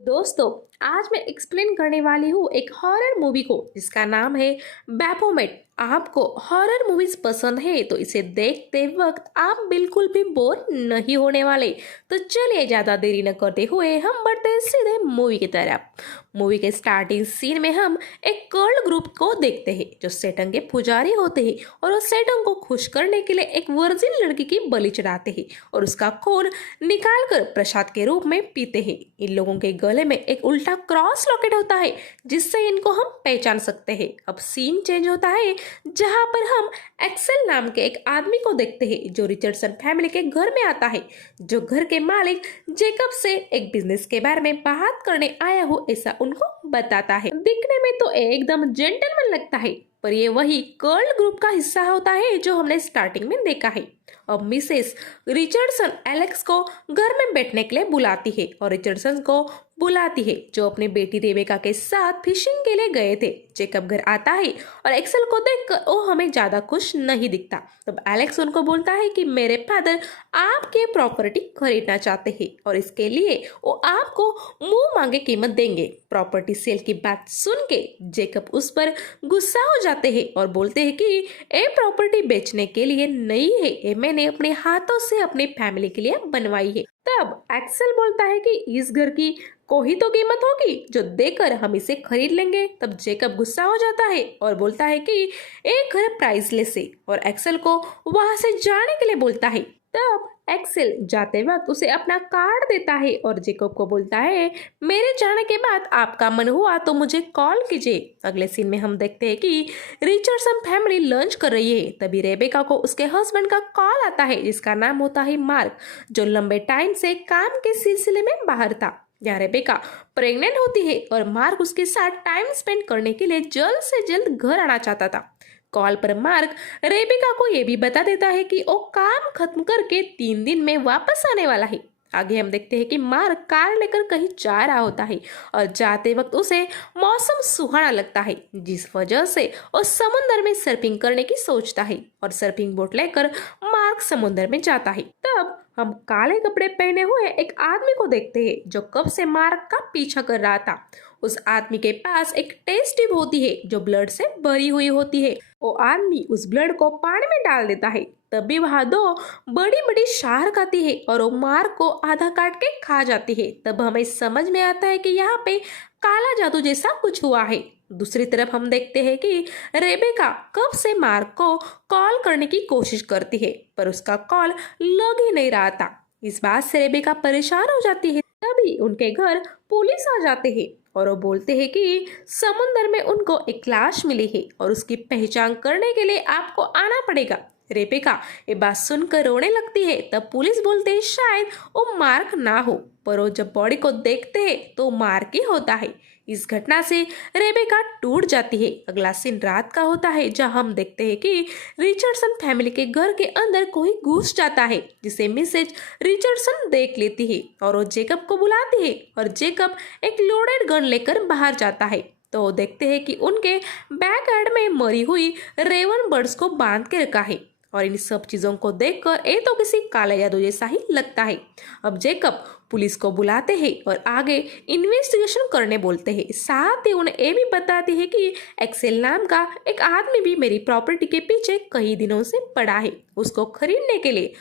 दोस्तों, आज मैं एक्सप्लेन करने वाली हूँ एक हॉरर मूवी को जिसका नाम है बैफोमेट। आपको हॉरर मूवीज पसंद है तो इसे देखते वक्त आप बिल्कुल भी बोर नहीं होने वाले। तो चलिए ज्यादा देरी न करते हुए हम बढ़ते हैं सीधे मूवी की तरफ। मूवी के स्टार्टिंग सीन में हम एक कल्ट ग्रुप को देखते हैं जो सैटन के पुजारी होते हैं और वो सैटन को खुश करने के लिए एक वर्जिन लड़की की बलि चढ़ाते हैं और उसका खून निकाल कर प्रसाद के रूप में पीते हैं। इन लोगों के गले में एक उल्टा क्रॉस लॉकेट होता है जिससे इनको हम पहचान सकते हैं। अब सीन चेंज होता है जहां पर हम एक्सेल नाम के एक आदमी को देखते हैं जो रिचर्डसन फैमिली के घर में आता है, जो घर के मालिक जेकब से एक बिजनेस के बारे में बात करने आया हो ऐसा उनको बताता है। दिखने में तो एकदम जेंटलमैन लगता है पर ये वही कर्ल ग्रुप का हिस्सा होता है जो हमने स्टार्टिंग में देखा है। अब मिसेस रिचर्डसन एलेक्स को घर में बैठने के लिए बुलाती है और रिचर्डसन को बुलाती है जो अपनी बेटी रेबेका के साथ फिशिंग के लिए गए थे। जेकब घर आता है और एक्सेल को देखकर वो हमें ज्यादा खुश नहीं दिखता। तब एलेक्स उनको बोलता है कि मेरे फादर आपके प्रॉपर्टी खरीदना चाहते हैं और इसके लिए वो आपको मुंह मांगे कीमत देंगे। प्रॉपर्टी सेल की बात सुन के जेकब उस पर गुस्सा हो जाते हैं और बोलते हैं कि ये प्रॉपर्टी बेचने के लिए नहीं है, ये मैंने अपने हाथों से अपनी फैमिली के लिए बनवाई है। तब एक्सेल बोलता है कि इस घर की कोई तो कीमत होगी जो देकर हम इसे खरीद लेंगे। तब जेकब गुस्सा हो जाता है और बोलता है कि एक घर प्राइसलेस है और एक्सेल को वहां से जाने के लिए बोलता है। तब एक्सेल जाते वक्त उसे अपना कार्ड देता है और जेकब को बोलता है मेरे जाने के बाद आपका मन हुआ तो मुझे कॉल कीजिए। अगले सीन में हम देखते हैं कि रिचर्डसन फैमिली लंच कर रही है। तभी रेबेका को उसके हस्बैंड का कॉल आता है जिसका नाम होता है मार्क, जो लंबे टाइम से काम के सिलसिले में बाहर था। यहाँ रेबेका प्रेग्नेंट होती है और मार्क उसके साथ टाइम स्पेंड करने के लिए जल्द से जल्द घर आना चाहता था। कॉल पर मार्क रेबिका को यह भी बता देता है कि वो काम खत्म करके 3 दिन में वापस आने वाला है। आगे हम देखते हैं कि मार्क कार लेकर कहीं जा रहा होता है और जाते वक्त उसे मौसम सुहाना लगता है जिस वजह से वो समुद्र में सर्फिंग करने की सोचता है और सर्फिंग बोट लेकर मार्क समुद्र में जाता है। तब हम काले कपड़े पहने हुए एक आदमी को देखते हैं जो कब से मार्क का पीछा कर रहा था। उस आदमी के पास एक टेस्ट ट्यूब होती है जो ब्लड से भरी हुई होती है। वो आदमी उस ब्लड को पानी में डाल देता है। तभी वहां 2 बड़ी बड़ी शार्क आती है और वो मार्क को आधा काट के खा जाती है। तब हमें समझ में आता है कि यहाँ पे काला जादू जैसा कुछ हुआ है। दूसरी तरफ हम देखते हैं कि रेबेका कब से मार्क को कॉल करने की कोशिश करती है पर उसका कॉल लग ही नहीं रहा था। इस बात से रेबेका परेशान हो जाती है। तभी उनके घर पुलिस आ जाते हैं और वो बोलते हैं कि समुद्र में उनको एक लाश मिली है और उसकी पहचान करने के लिए आपको आना पड़ेगा। रेबेका ये बात सुनकर रोने लगती है। तब पुलिस बोलते हैं शायद वो मार्क ना हो, पर वो जब बॉडी को देखते हैं तो मार्क ही होता है। इस घटना से रेबेका टूट जाती है। अगला सीन रात का होता है जहां हम देखते हैं कि रिचर्डसन फैमिली के घर के अंदर कोई घुस जाता है जिसे मिसेज रिचर्डसन देख लेती है और वो जेकब को बुलाती है और जेकब एक लोडेड गन लेकर बाहर जाता है। तो वो देखते हैं कि उनके बैक यार्ड में मरी हुई रेवन बर्ड्स को बांध के रखा है और इन सब चीजों को देखकर ये तो किसी काले जादू जैसा ही लगता है। अब जेकब पुलिस को बुलाते हैं और आगे इन्वेस्टिगेशन करने बोलते हैं। साथ ही उन्हें ये भी बताते हैं कि एक्सेल नाम का एक आदमी भी मेरी प्रॉपर्टी के पीछे कई दिनों से पड़ा है उसको खरीदने के लिए।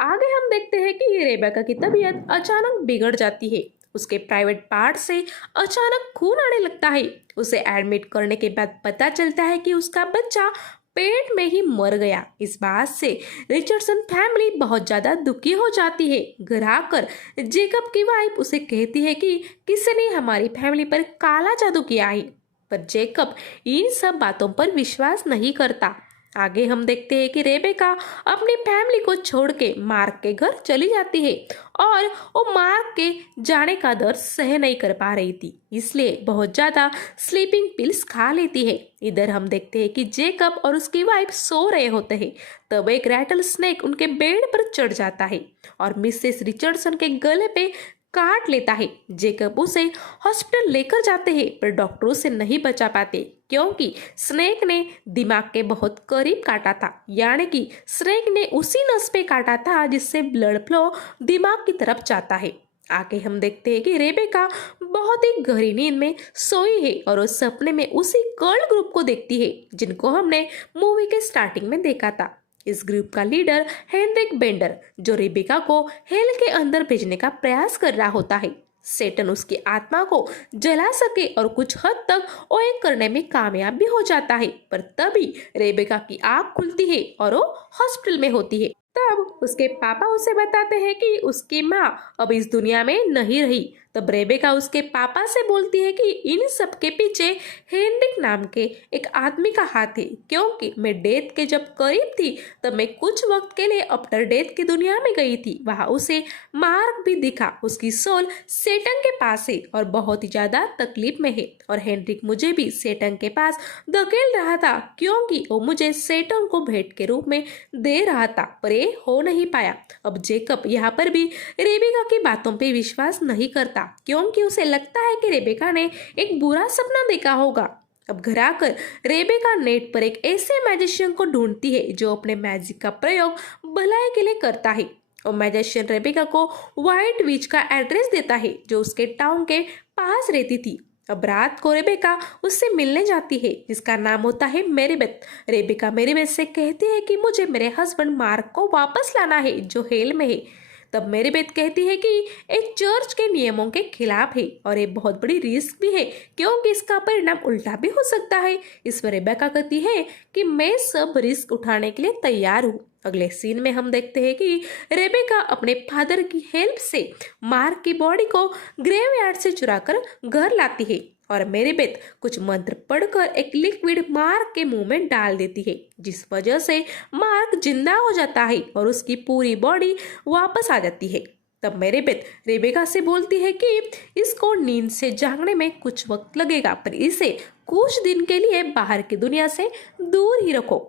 आगे हम देखते हैं कि रेबेका की तबीयत अचानक बिगड़ जाती है। उसके प्राइवेट पार्ट से अचानक खून आने लगता है। उसे एडमिट करने के बाद पता चलता है कि उसका बच्चा पेट में ही मर गया। इस बात से रिचर्डसन फैमिली बहुत ज्यादा दुखी हो जाती है। घर आकर जेकब की वाइफ उसे कहती है कि किसी ने हमारी फैमिली पर काला जादू किया है, पर जेकब इन सब बातों पर विश्वास नहीं करता। आगे हम देखते हैं कि रेबेका अपनी फैमिली को छोड़ के मार्क के घर चली जाती है और वो मार्क के जाने का दर्द सह नहीं कर पा रही थी, इसलिए बहुत ज्यादा स्लीपिंग पिल्स खा लेती है। इधर हम देखते हैं कि जेकब और उसकी वाइफ सो रहे होते हैं। तब एक रैटल स्नेक उनके बेड पर चढ़ जाता है और मिसेस रिचर्डसन के गले पे काट लेता है। जेकब उसे हॉस्पिटल लेकर जाते हैं पर डॉक्टर उसे नहीं बचा पाते क्योंकि स्नेक ने दिमाग के बहुत करीब काटा था, यानी कि स्नेक ने उसी नस पे काटा था जिससे ब्लड फ्लो दिमाग की तरफ जाता है। आगे हम देखते हैं कि रेबेका बहुत ही गहरी नींद में सोई है और उस सपने में उसी कर्ल ग्रुप को देखती है जिनको हमने मूवी के स्टार्टिंग में देखा था। इस ग्रुप का लीडर हेनरिक बेंडर, जो रेबेका को हेल के अंदर भेजने का प्रयास कर रहा होता है। सेटन उसकी आत्मा को जला सके और कुछ हद तक ओए करने में कामयाब भी हो जाता है, पर तभी रेबेका की आंख खुलती है और वो हॉस्पिटल में होती है। तब उसके पापा उसे बताते हैं कि उसकी माँ अब इस दुनिया में नहीं रही। तब रेबेका उसके पापा से बोलती है कि इन सब के पीछे हेनरिक नाम के एक आदमी का हाथ है, क्योंकि मैं डेथ के जब करीब थी तब मैं कुछ वक्त के लिए अपने डेथ की दुनिया में गई थी। वहाँ उसे मार्क भी दिखा। उसकी सोल सेटन के पास है और बहुत ही ज्यादा तकलीफ में है, और हेनरिक मुझे भी सेटन के पास धकेल रहा था क्योंकि वो मुझे सेटन को भेंट के रूप में दे रहा था, पर ये हो नहीं पाया। अब जेकब यहाँ पर भी रेबेका की बातों पे विश्वास नहीं करता क्योंकि उसे लगता है कि रेबेका ने एक बुरा सपना देखा होगा। अब घर आकर रेबेका नेट पर एक ऐसे मैजिशियन को ढूंढती है जो अपने मैजिक का प्रयोग भलाई के लिए करता है, और मैजिशियन रेबेका को व्हाइट विच का एड्रेस देता है जो उसके टाउन के पास रहती थी। अब रात को रेबेका उससे मिलने जाती है जिसका नाम होता है मेरीबेथ। रेबेका मेरीबेथ से कहती है कि मुझे मेरे हस्बैंड मार्क को वापस लाना है जो हेल में है। तब मेरीबेथ कहती है कि एक चर्च के नियमों के खिलाफ है और ये बहुत बड़ी रिस्क भी है क्योंकि इसका परिणाम उल्टा भी हो सकता है। इस पर रेबेका कहती है कि मैं सब रिस्क उठाने के लिए तैयार हूँ। अगले सीन में हम देखते हैं कि रेबेका अपने फादर की हेल्प से मार्क की बॉडी को ग्रेवयार्ड से चुराकर घर लाती है, और मेरीबेथ कुछ मंत्र पढ़कर एक लिक्विड मार्क के मुंह में डाल देती है, जिस वजह से मार्क जिंदा हो जाता है और उसकी पूरी बॉडी वापस आ जाती है। तब मेरीबेथ रेबेका से बोलती है कि इसको नींद से जागने में कुछ वक्त लगेगा, पर इसे कुछ दिन के लिए बाहर की दुनिया से दूर ही रखो।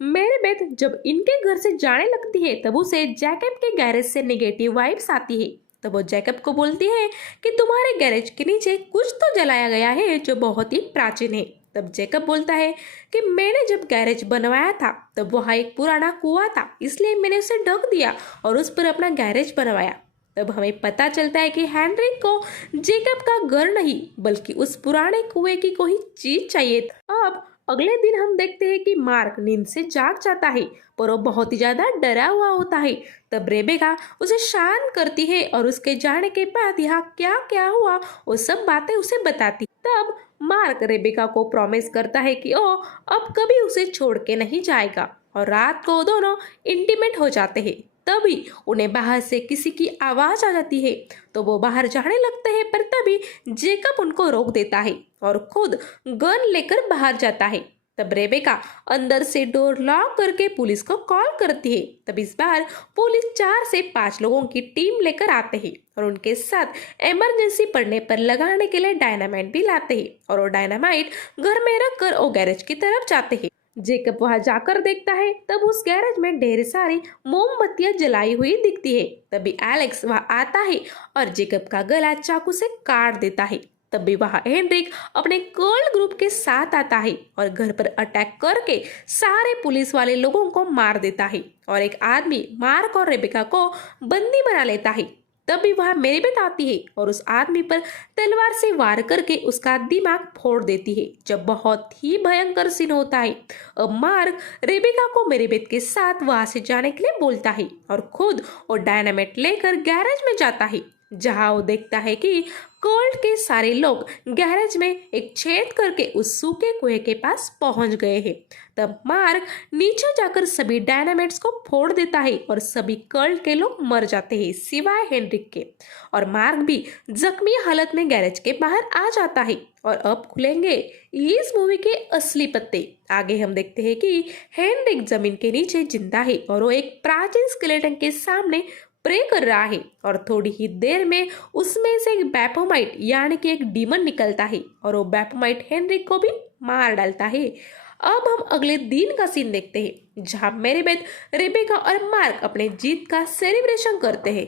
मेरीबेथ जब इनके घर से जाने लगती है तब उसे जैकब के गैरेज से नेगेटिव वाइब्स आती है। तब वो जैकब को बोलती है कि तुम्हारे गैरेज के नीचे कुछ तो जलाया गया है जो बहुत ही प्राचीन है। तब जैकब बोलता है कि मैंने जब गैरेज बनवाया था तब वहाँ एक पुराना कुआं था, इसलिए मैंने उसे ढक दिया और उस पर अपना गैरेज बनवाया। तब हमें पता चलता है कि हेनरिक को जैकब का घर नहीं बल्कि उस पुराने कुएं की कोई चीज चाहिए था। अब अगले दिन हम देखते हैं कि मार्क नींद से जाग जाता है, पर वो बहुत ही ज्यादा डरा हुआ होता है। तब रेबेका उसे शांत करती है और उसके जाने के बाद यहाँ क्या क्या हुआ वो सब बातें उसे बताती। तब मार्क रेबेका को प्रॉमिस करता है कि वो अब कभी उसे छोड़ के नहीं जाएगा, और रात को दोनों इंटीमेट हो जाते हैं। तभी उन्हें बाहर से किसी की आवाज आ जाती है, तो वो बाहर जाने लगते हैं, पर तभी जेकब उनको रोक देता है और खुद गन लेकर बाहर जाता है। तब रेबेका अंदर से डोर लॉक करके पुलिस को कॉल करती है। तब इस बार पुलिस 4 से 5 लोगों की टीम लेकर आते हैं और उनके साथ इमरजेंसी पड़ने पर लगाने के लिए डायनामाइट भी लाते हैं, और वो डायनामाइट घर में रखकर वो गैरेज की तरफ जाते हैं। जेकब वहां जाकर देखता है तब उस गैरेज में ढेर सारी मोमबत्तियां जलाई हुई दिखती है। तभी एलेक्स वहां आता है और जेकब का गला चाकू से काट देता है। तभी वहां हेनरिक अपने कर्ल ग्रुप के साथ आता है और घर पर अटैक करके सारे पुलिस वाले लोगों को मार देता है, और एक आदमी मार्क और रेबेका को बंदी बना लेता है। तभी वहां मेरीबेथ आती है और उस आदमी पर तलवार से वार करके उसका दिमाग फोड़ देती है, जब बहुत ही भयंकर सीन होता है। अब मार्क रेबेका को मेरीबेथ के साथ वहां से जाने के लिए बोलता है और खुद वो डायनामाइट लेकर गैरेज में जाता है, जहां वो देखता है कि कोल्ड के सारे लोग गैरेज में एक छेद करके उस सूखे कुएं के पास पहुंच गए हैं। तब मार्क नीचे जाकर सभी डायनामाइट्स को फोड़ देता है और सभी कर्ल के लोग मर जाते हैं सिवाय हेनरिक के, और मार्क भी जख्मी हालत में गैरेज के बाहर आ जाता है। और अब खुलेंगे इस मूवी के असली पत्ते। आगे हम देखते हैं कि हेनरिक जमीन के नीचे जिंदा है और वो एक प्राचीन स्केलेटन के सामने प्रे कर रहा है, और थोड़ी ही देर में उसमें से एक बैपोमाइट यानी कि एक डीमन निकलता है और वो बैपोमाइट हेनरिक को भी मार डालता है। अब हम अगले दिन का सीन देखते हैं जहां मेरीबेथ, रेबेका और मार्क अपने जीत का सेलिब्रेशन करते हैं।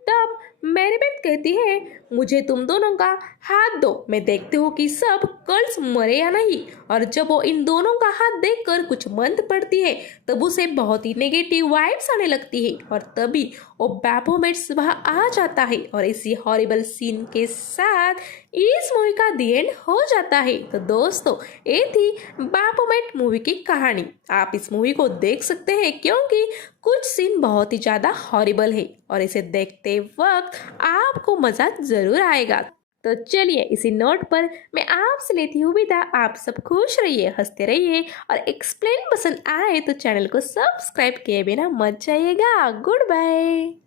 तब मेरीबेथ कहती है, मुझे तुम दोनों का हाथ दो, मैं देखती हूँ कि सब कर्ल्स मरे या नहीं। और जब वो इन दोनों का हाथ देखकर कुछ मंत्र पढ़ती है तब उसे बहुत ही नेगेटिव वाइब्स आने लगती है, और तभी और बैपोमेट सुबह आ जाता है और इसी हॉरिबल सीन के साथ इस मूवी का दी एंड हो जाता है। तो दोस्तों, ये थी बैपोमेट मूवी की कहानी। आप इस मूवी को देख सकते हैं क्योंकि कुछ सीन बहुत ही ज़्यादा हॉरिबल है और इसे देखते वक्त आपको मज़ा ज़रूर आएगा। तो चलिए इसी नोट पर मैं आपसे लेती हूँ विदा। आप सब खुश रहिए, हंसते रहिए और एक्सप्लेन पसंद आए तो चैनल को सब्सक्राइब किए बिना मत जाइएगा। Good bye.